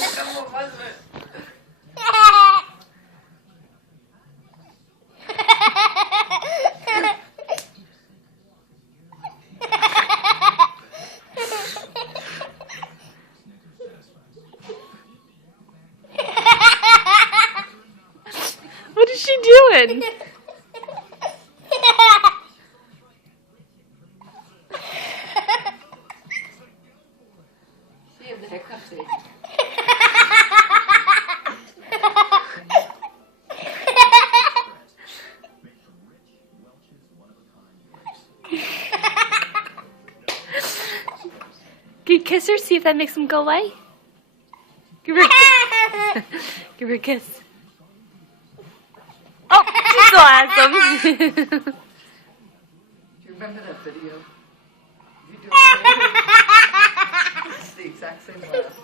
Come on, What is she doing? She have the hiccups. Can you kiss her, see if that makes him go away? Give her a kiss. Give her a kiss. Oh, she's so awesome. Do you remember that video? You do it. It's the exact same laugh.